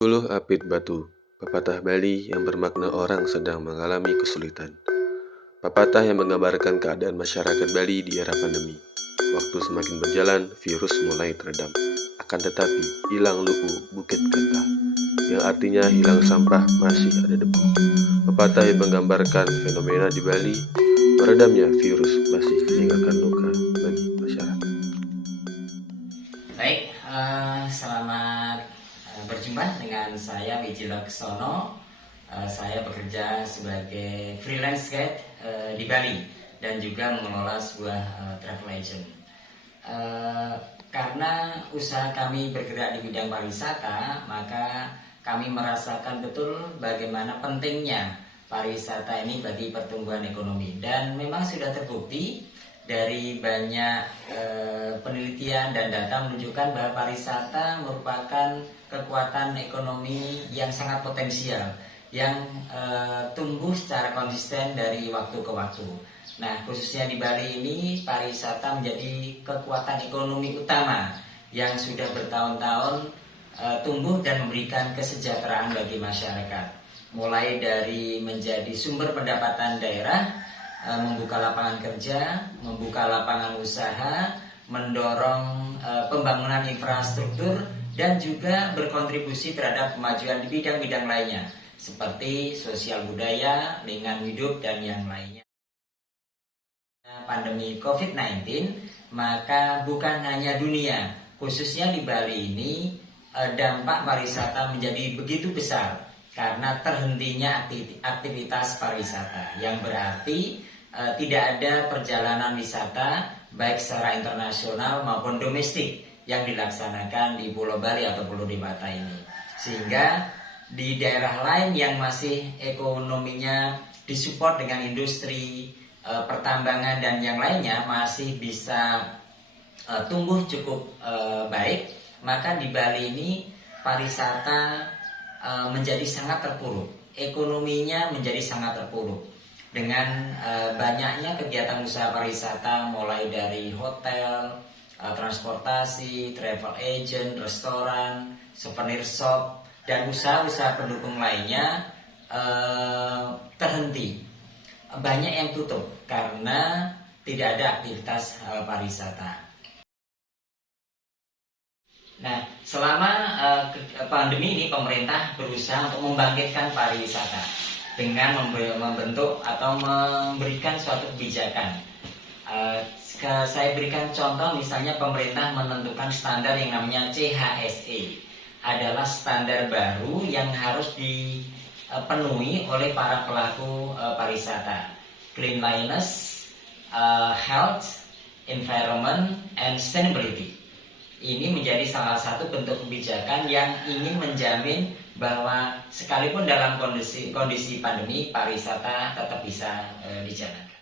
Uluh Apit Batu, pepatah Bali yang bermakna orang sedang mengalami kesulitan. Pepatah yang menggambarkan keadaan masyarakat Bali di era pandemi. Waktu semakin berjalan, virus mulai teredam. Akan tetapi, hilang luhu bukit kekah, yang artinya hilang sampah masih ada debu. Pepatah yang menggambarkan fenomena di Bali, meredamnya virus masih meninggalkan luka bagi masyarakat. Baik, selamat berjumpa dengan saya Wiji Laksono. Saya bekerja sebagai freelance guide di Bali dan juga mengelola sebuah travel agent. Karena usaha kami bergerak di bidang pariwisata, maka kami merasakan betul bagaimana pentingnya pariwisata ini bagi pertumbuhan ekonomi. Dan memang sudah terbukti dari banyak penelitian dan data menunjukkan bahwa pariwisata merupakan kekuatan ekonomi yang sangat potensial, yang tumbuh secara konsisten dari waktu ke waktu. Nah, khususnya di Bali ini, pariwisata menjadi kekuatan ekonomi utama yang sudah bertahun-tahun tumbuh dan memberikan kesejahteraan bagi masyarakat. Mulai dari menjadi sumber pendapatan daerah, membuka lapangan kerja, membuka lapangan usaha, mendorong pembangunan infrastruktur, dan juga berkontribusi terhadap kemajuan di bidang-bidang lainnya, seperti sosial budaya, lingkungan hidup, dan yang lainnya. Pandemi COVID-19, maka bukan hanya dunia, khususnya di Bali ini, dampak pariwisata menjadi begitu besar karena terhentinya aktivitas pariwisata, yang berarti tidak ada perjalanan wisata baik secara internasional maupun domestik yang dilaksanakan di Pulau Bali atau Pulau Dewata ini. Sehingga di daerah lain yang masih ekonominya disupport dengan industri pertambangan dan yang lainnya masih bisa tumbuh cukup baik, maka di Bali ini pariwisata menjadi sangat terpuruk, ekonominya menjadi sangat terpuruk dengan banyaknya kegiatan usaha pariwisata, mulai dari hotel, transportasi, travel agent, restoran, souvenir shop, dan usaha-usaha pendukung lainnya terhenti. Banyak yang tutup karena tidak ada aktivitas pariwisata. Nah, selama pandemi ini pemerintah berusaha untuk membangkitkan pariwisata dengan membentuk atau memberikan suatu kebijakan. Saya berikan contoh, misalnya pemerintah menentukan standar yang namanya CHSE, adalah standar baru yang harus dipenuhi oleh para pelaku pariwisata. Cleanliness, health, environment, and sustainability. Ini menjadi salah satu bentuk kebijakan yang ingin menjamin bahwa sekalipun dalam kondisi pandemi, pariwisata tetap bisa dijalankan.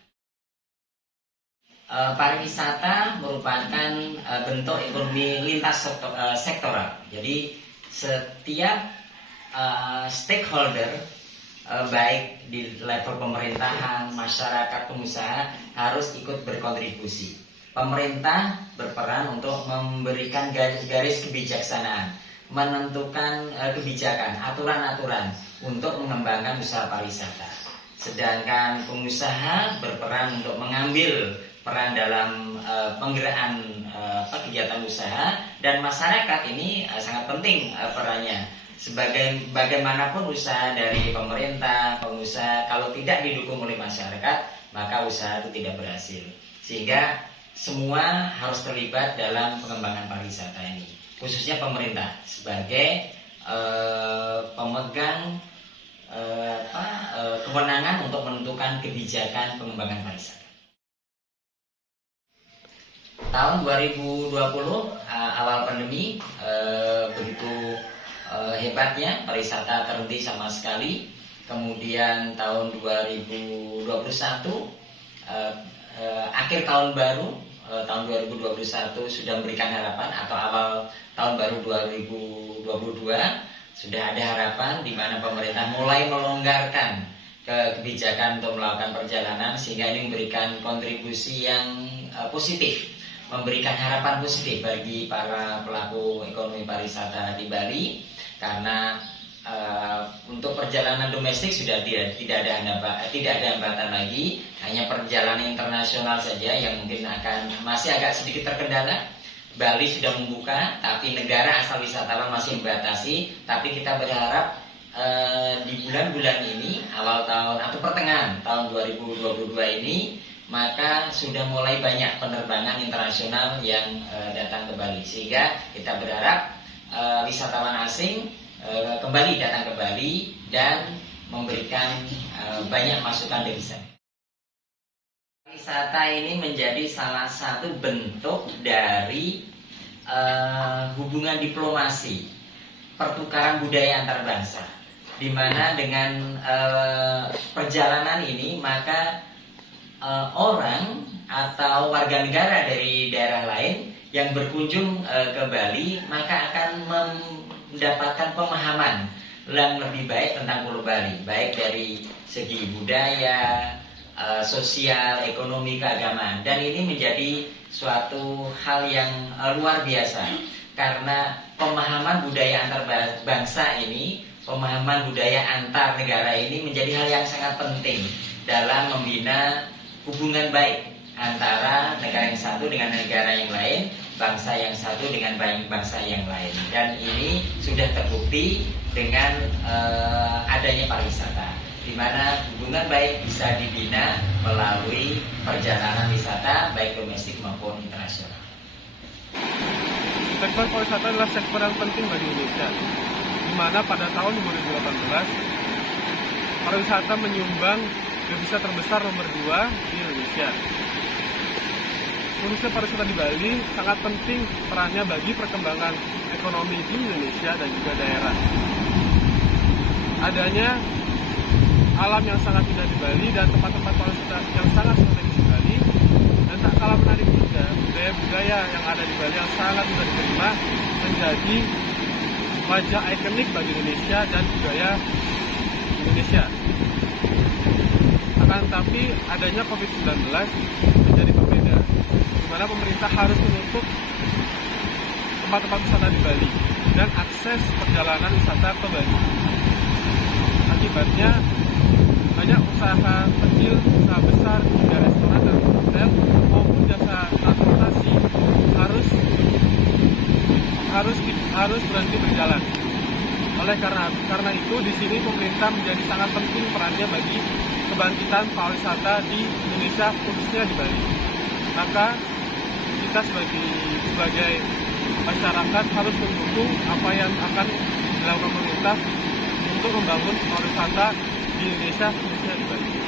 Pariwisata merupakan bentuk ekonomi lintas sektoral. Jadi setiap stakeholder, baik di level pemerintahan, masyarakat, pengusaha, harus ikut berkontribusi. Pemerintah berperan untuk memberikan garis kebijaksanaan, menentukan kebijakan, aturan-aturan untuk mengembangkan usaha pariwisata. Sedangkan pengusaha berperan untuk mengambil peran dalam penggerakkan kegiatan usaha, dan masyarakat ini sangat penting perannya. Bagaimanapun usaha dari pemerintah, pengusaha, kalau tidak didukung oleh masyarakat, maka usaha itu tidak berhasil. Sehingga semua harus terlibat dalam pengembangan pariwisata ini, khususnya pemerintah sebagai pemegang kewenangan untuk menentukan kebijakan pengembangan pariwisata. Tahun 2020 awal pandemi, begitu hebatnya pariwisata terhenti sama sekali. Kemudian tahun 2021, akhir tahun baru, tahun 2021 sudah memberikan harapan, atau awal tahun baru 2022 sudah ada harapan di mana pemerintah mulai melonggarkan kebijakan untuk melakukan perjalanan, sehingga ini memberikan kontribusi yang positif, memberikan harapan positif bagi para pelaku ekonomi pariwisata di Bali. karena untuk perjalanan domestik sudah tidak ada hambatan lagi, hanya perjalanan internasional saja yang mungkin masih agak sedikit terkendala. Bali sudah membuka, tapi negara asal wisatawan masih membatasi. Tapi kita berharap di bulan-bulan ini, awal tahun atau pertengahan tahun 2022 ini, maka sudah mulai banyak penerbangan internasional yang datang ke Bali, sehingga kita berharap wisatawan asing kembali datang ke Bali dan memberikan banyak masukan devisa. Wisata ini menjadi salah satu bentuk dari hubungan diplomasi, pertukaran budaya antar bangsa, di mana dengan perjalanan ini maka orang atau warga negara dari daerah lain yang berkunjung ke Bali maka akan mendapatkan pemahaman yang lebih baik tentang Pulau Bali, baik dari segi budaya, sosial, ekonomi, keagamaan. Dan ini menjadi suatu hal yang luar biasa, karena pemahaman budaya antar bangsa ini, pemahaman budaya antar negara ini menjadi hal yang sangat penting dalam membina hubungan baik antara negara yang satu dengan negara yang lain, bangsa yang satu dengan bangsa yang lain. Dan ini sudah terbukti dengan adanya pariwisata, di mana hubungan baik bisa dibina melalui perjalanan wisata baik domestik maupun internasional. Sektor pariwisata adalah sektor yang penting bagi Indonesia, di mana pada tahun 2018 pariwisata menyumbang devisa terbesar nomor 2 di Indonesia. Khususnya pariwisata di Bali sangat penting perannya bagi perkembangan ekonomi di Indonesia dan juga daerah. Adanya alam yang sangat indah di Bali dan tempat-tempat pariwisata yang sangat strategis di Bali, dan tak kalah menarik juga budaya-budaya yang ada di Bali yang sangat mudah diterima menjadi wajah ikonik bagi Indonesia dan budaya Indonesia. Akan tetapi adanya COVID-19 menjadi pembeda, di mana pemerintah harus menutup tempat-tempat wisata di Bali dan akses perjalanan wisata ke Bali. Akibatnya banyak usaha kecil, usaha besar, hingga restoran dan hotel maupun jasa transportasi harus berhenti berjalan. Oleh karena itu di sini pemerintah menjadi sangat penting perannya bagi kebangkitan pariwisata di Indonesia, khususnya di Bali. Maka kita sebagai masyarakat harus mendukung apa yang akan dilakukan pemerintah untuk membangun pariwisata di Indonesia, khususnya di Bali.